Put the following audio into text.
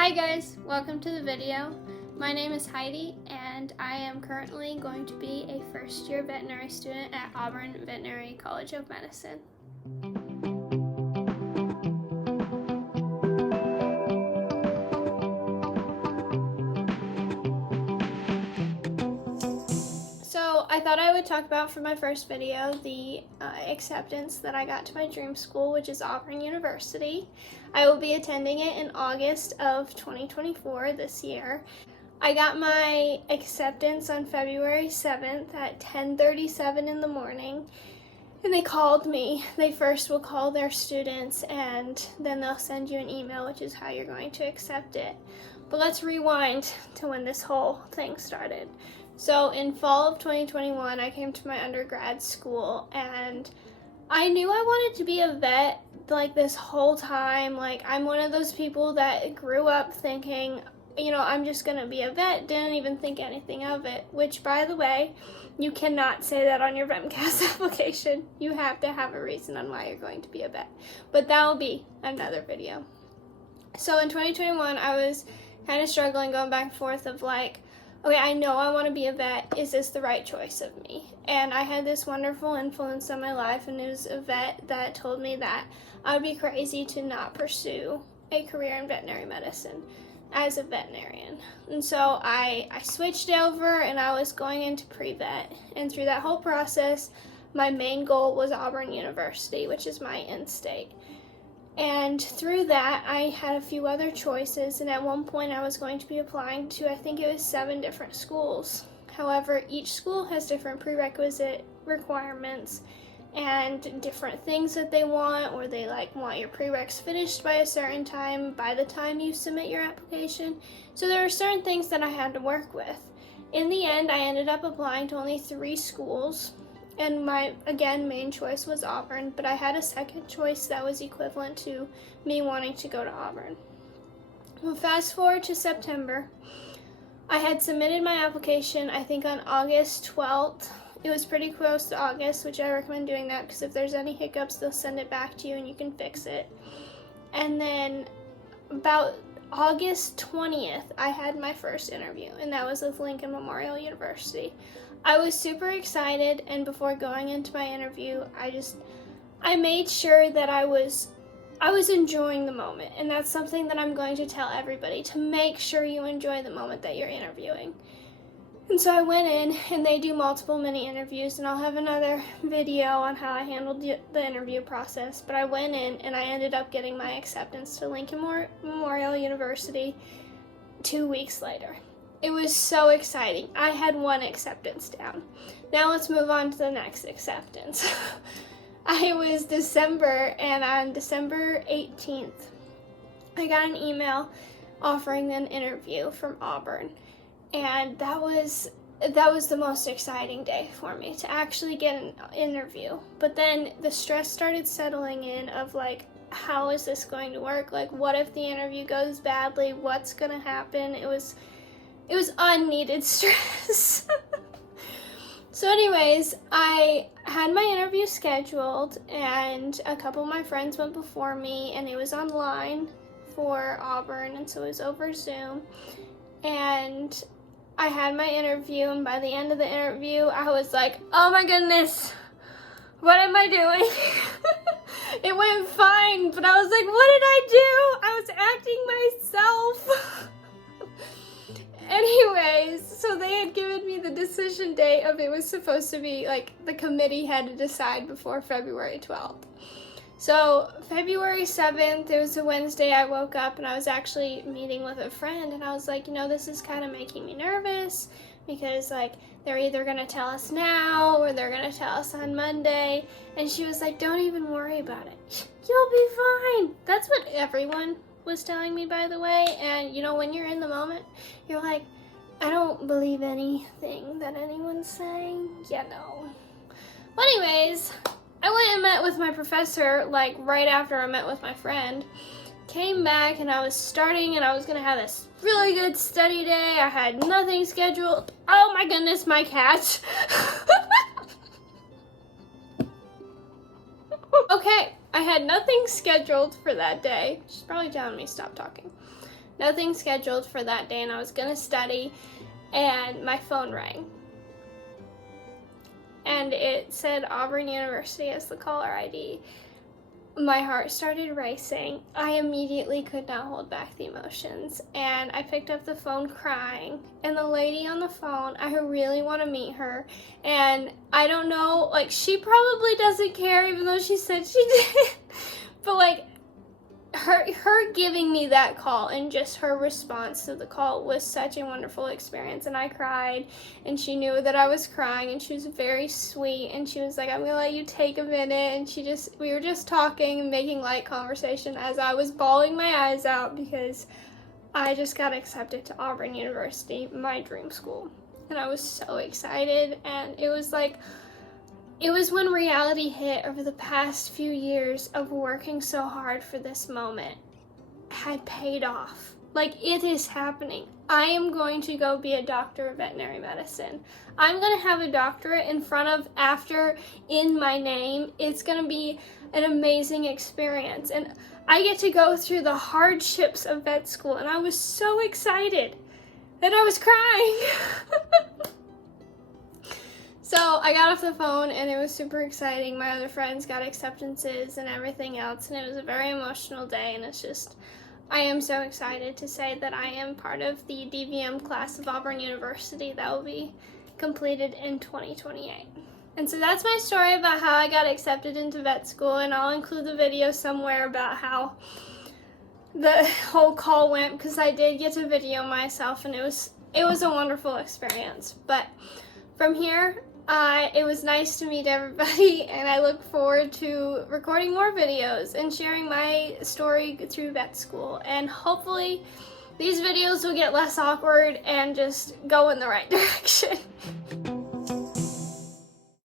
Hi guys, welcome to the video. My name is Heidi and I am currently going to be a first year veterinary student at Auburn Veterinary College of Medicine. So I thought I would talk about for my first video the acceptance that I got to my dream school, which is Auburn University. I will be attending it in August of 2024 this year. I got my acceptance on February 7th at 10:37 in the morning, and they called me. They first will call their students and then they'll send you an email, which is how you're going to accept it. But let's rewind to when this whole thing started. So in fall of 2021, I came to my undergrad school and I knew I wanted to be a vet like this whole time. Like, I'm one of those people that grew up thinking, I'm just gonna be a vet, didn't even think anything of it, which, by the way, you cannot say that on your VEMCAS application. You have to have a reason on why you're going to be a vet, but that will be another video. So in 2021, I was kind of struggling, going back and forth of like, okay, I know I want to be a vet. Is this the right choice of me? And I had this wonderful influence on my life, and it was a vet that told me that I would be crazy to not pursue a career in veterinary medicine as a veterinarian. And so I switched over and I was going into pre-vet. And through that whole process, my main goal was Auburn University, which is my in-state. And through that, I had a few other choices, and at one point I was going to be applying to, I think it was 7 different schools. However, each school has different prerequisite requirements and different things that they want, or they want your prereqs finished by a certain time by the time you submit your application. So there were certain things that I had to work with. In the end, I ended up applying to only 3 schools. And my, again, main choice was Auburn, but I had a second choice that was equivalent to me wanting to go to Auburn. Well, fast forward to September. I had submitted my application, I think, on August 12th. It was pretty close to August, which I recommend doing that because if there's any hiccups, they'll send it back to you and you can fix it. And then about August 20th, I had my first interview, and that was with Lincoln Memorial University. I was super excited, and before going into my interview, I made sure that I was enjoying the moment, and that's something that I'm going to tell everybody, to make sure you enjoy the moment that you're interviewing. And so I went in, and they do multiple mini interviews, and I'll have another video on how I handled the interview process, but I went in, and I ended up getting my acceptance to Lincoln Memorial University 2 weeks later. It was so exciting. I had one acceptance down. Now let's move on to the next acceptance. It was December, and on December 18th, I got an email offering an interview from Auburn. And that was the most exciting day for me, to actually get an interview. But then the stress started settling in of how is this going to work? What if the interview goes badly? What's gonna happen? It was unneeded stress. So anyways, I had my interview scheduled, and a couple of my friends went before me, and it was online for Auburn, and so it was over Zoom. And I had my interview, and by the end of the interview, I was like, oh my goodness, what am I doing? It went fine, but I was like, what did I do? I was acting myself. Anyways, so they had given me the decision date of, it was supposed to be the committee had to decide before February 12th. So February 7th, it was a Wednesday, I woke up and I was actually meeting with a friend, and I was like, this is kind of making me nervous because they're either going to tell us now or they're going to tell us on Monday. And she was like, don't even worry about it. You'll be fine. That's what everyone was telling me, by the way. And when you're in the moment, you're like, I don't believe anything that anyone's saying. Well, anyways, I went and met with my professor right after I met with my friend. Came back and I was starting, and I was gonna have this really good study day. I had nothing scheduled. Oh my goodness, my cat. Okay, I had nothing scheduled for that day. She's probably telling me stop talking. nothing scheduled for that day, and I was gonna study, and my phone rang. And it said Auburn University as the caller ID. My heart started racing. I immediately could not hold back the emotions, and I picked up the phone crying, and the lady on the phone, I really want to meet her, and I don't know, like, she probably doesn't care even though she said she did, but like, her giving me that call and just her response to the call was such a wonderful experience, and I cried, and she knew that I was crying, and she was very sweet, and she was like, I'm gonna let you take a minute, and we were just talking and making light conversation as I was bawling my eyes out because I just got accepted to Auburn University, my dream school, and I was so excited, and it was when reality hit over the past few years of working so hard for this moment had paid off. Like, it is happening. I am going to go be a doctor of veterinary medicine. I'm going to have a doctorate in front of, after, in my name. It's going to be an amazing experience. And I get to go through the hardships of vet school, and I was so excited that I was crying. So I got off the phone, and it was super exciting. My other friends got acceptances and everything else, and it was a very emotional day, and it's just, I am so excited to say that I am part of the DVM class of Auburn University that will be completed in 2028. And so that's my story about how I got accepted into vet school, and I'll include the video somewhere about how the whole call went, because I did get to video myself, and it was a wonderful experience. But from here, it was nice to meet everybody, and I look forward to recording more videos and sharing my story through vet school. And hopefully these videos will get less awkward and just go in the right direction.